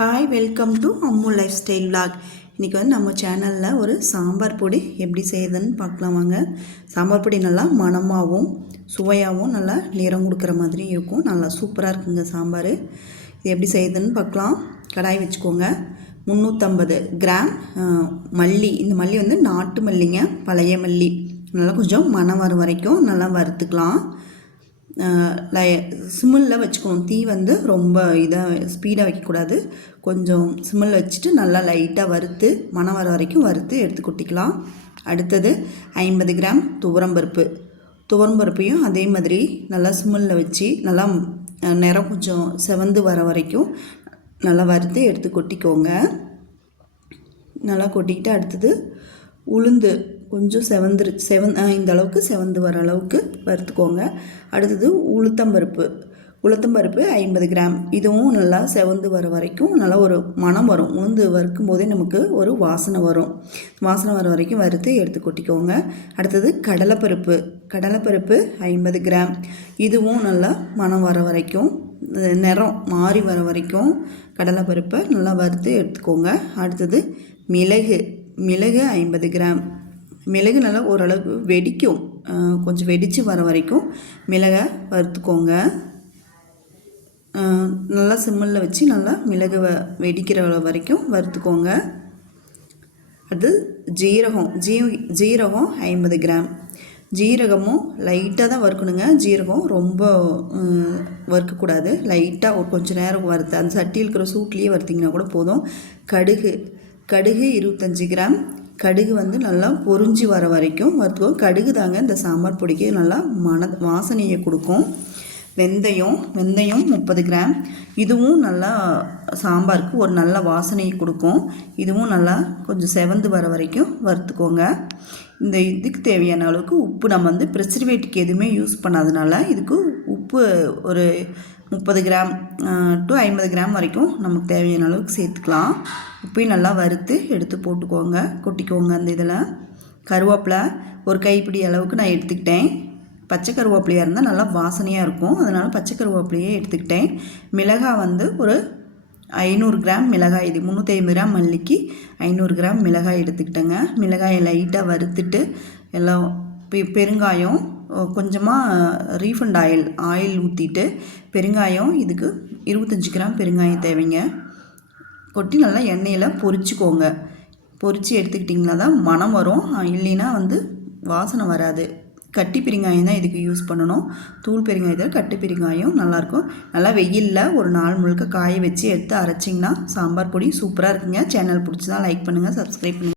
Hi, welcome to Ammu life style vlog. இன்றைக்கி வந்து நம்ம சேனலில் ஒரு சாம்பார் பொடி எப்படி செய்யுதுன்னு பார்க்கலாம் வாங்க. சாம்பார் பொடி நல்லா மணமாகவும் சுவையாகவும் நல்லா நிறம் கொடுக்குற மாதிரி இருக்கும். நல்லா சூப்பராக இருக்குங்க சாம்பார். இது எப்படி செய்யுதுன்னு பார்க்கலாம். கடாய் வச்சுக்கோங்க. 350 கிராம் மல்லி. இந்த மல்லி வந்து நாட்டு மல்லிங்க, பழைய மல்லி. நல்லா கொஞ்சம் மணம் வர வரைக்கும் நல்லா வறுத்துக்கலாம். சிம்மில் வச்சுக்கணும். தீ வந்து ரொம்ப இதாக ஸ்பீடாக வைக்கக்கூடாது. கொஞ்சம் சிம்மில் வச்சுட்டு நல்லா லைட்டாக வறுத்து மணம் வர வரைக்கும் வறுத்து எடுத்து கொட்டிக்கலாம். அடுத்தது 50 கிராம் துவரம்பருப்பையும் அதே மாதிரி நல்லா சிம்மில் வச்சு நல்லா நிறம் கொஞ்சம் செவந்து வர வரைக்கும் நல்லா வறுத்து எடுத்து கொட்டிக்கோங்க. நல்லா கொட்டிக்கிட்டு அடுத்தது உளுந்து கொஞ்சம் இந்த அளவுக்கு செவந்து வர அளவுக்கு வறுத்துக்கோங்க. அடுத்தது உளுத்தம்பருப்பு 50 கிராம். இதுவும் நல்லா செவந்து வர வரைக்கும் நல்லா ஒரு மணம் வரும். உளுந்து வறுக்கும் போதே நமக்கு ஒரு வாசனை வரும். வாசனை வர வரைக்கும் வறுத்து எடுத்து கொட்டிக்கோங்க. அடுத்தது கடலைப்பருப்பு 50 கிராம். இதுவும் நல்லா மணம் வர வரைக்கும் நிறம் மாறி வர வரைக்கும் கடலைப்பருப்பை நல்லா வறுத்து எடுத்துக்கோங்க. அடுத்தது மிளகு 50 கிராம். மிளகு நல்லா ஓரளவுக்கு வெடிக்கும். கொஞ்சம் வெடித்து வர வரைக்கும் மிளகை வறுத்துக்கோங்க. நல்லா சிம்மில் வச்சு நல்லா மிளகு வெடிக்கிற வரைக்கும் வறுத்துக்கோங்க. அது ஜீரகம் 50 கிராம். ஜீரகமும் லைட்டாக தான் வறுக்கணுங்க. ஜீரகம் ரொம்ப வறுக்கக்கூடாது. லைட்டாக ஒரு கொஞ்சம் நேரம் வறுத்து அந்த சட்டியில் இருக்கிற சூட்லேயே வறுத்திங்கன்னா கூட போதும். கடுகு 25 கிராம். கடுகு வந்து நல்லா பொரிஞ்சு வர வரைக்கும் வறுத்துக்கோங்க. கடுகு தாங்க இந்த சாம்பார் பொடிக்கு நல்லா வாசனையை கொடுக்கும். வெந்தயம் 30 கிராம். இதுவும் நல்லா சாம்பாருக்கு ஒரு நல்ல வாசனையை கொடுக்கும். இதுவும் நல்லா கொஞ்சம் செவந்து வர வரைக்கும் வறுத்துக்கோங்க. இந்த இதுக்கு தேவையான அளவுக்கு உப்பு, நம்ம வந்து ப்ரிசர்வேட்டிவ்க்கு எதுவுமே யூஸ் பண்ணாதனால இதுக்கு உப்பு ஒரு 30 கிராம் டு 50 கிராம் வரைக்கும் நமக்கு தேவையான அளவுக்கு சேர்த்துக்கலாம். உப்பையும் நல்லா வறுத்து எடுத்து கொட்டிக்கோங்க. அந்த இதில் கருவேப்பிலை ஒரு கைப்பிடி அளவுக்கு நான் எடுத்துக்கிட்டேன். பச்சை கருவேப்பிலையாக இருந்தால் நல்லா வாசனையாக இருக்கும். அதனால் பச்சை கருவேப்பிலையே எடுத்துக்கிட்டேன். மிளகாய் வந்து ஒரு 500 கிராம் மிளகாய். இது 350 கிராம் மல்லிக்கு 500 கிராம் மிளகாய் எடுத்துக்கிட்டேங்க. மிளகாயை லைட்டாக வறுத்துட்டு எல்லாம் பெருங்காயம் கொஞ்சமாக ரீஃபண்ட் ஆயில் ஊற்றிட்டு பெருங்காயம் இதுக்கு 25 கிராம் பெருங்காயம் தேவைங்க. கொட்டி நல்லா எண்ணெயில் பொரிச்சுக்கோங்க. பொரித்து எடுத்துக்கிட்டிங்கன்னா தான் மணம் வரும். இல்லைன்னா வந்து வாசனை வராது. கட்டி பெருங்காயம் தான் இதுக்கு யூஸ் பண்ணணும். தூள் பெருங்காயத்தில் கட்டி பெருங்காயம் நல்லாயிருக்கும். நல்லா வெயிலில் ஒரு நாள் முழுக்க காய வச்சு எடுத்து அரைச்சிங்கன்னா சாம்பார் பொடி சூப்பராக இருக்குங்க. சேனல் பிடிச்சி தான் லைக் பண்ணுங்கள், சப்ஸ்கிரைப் பண்ணுங்கள்.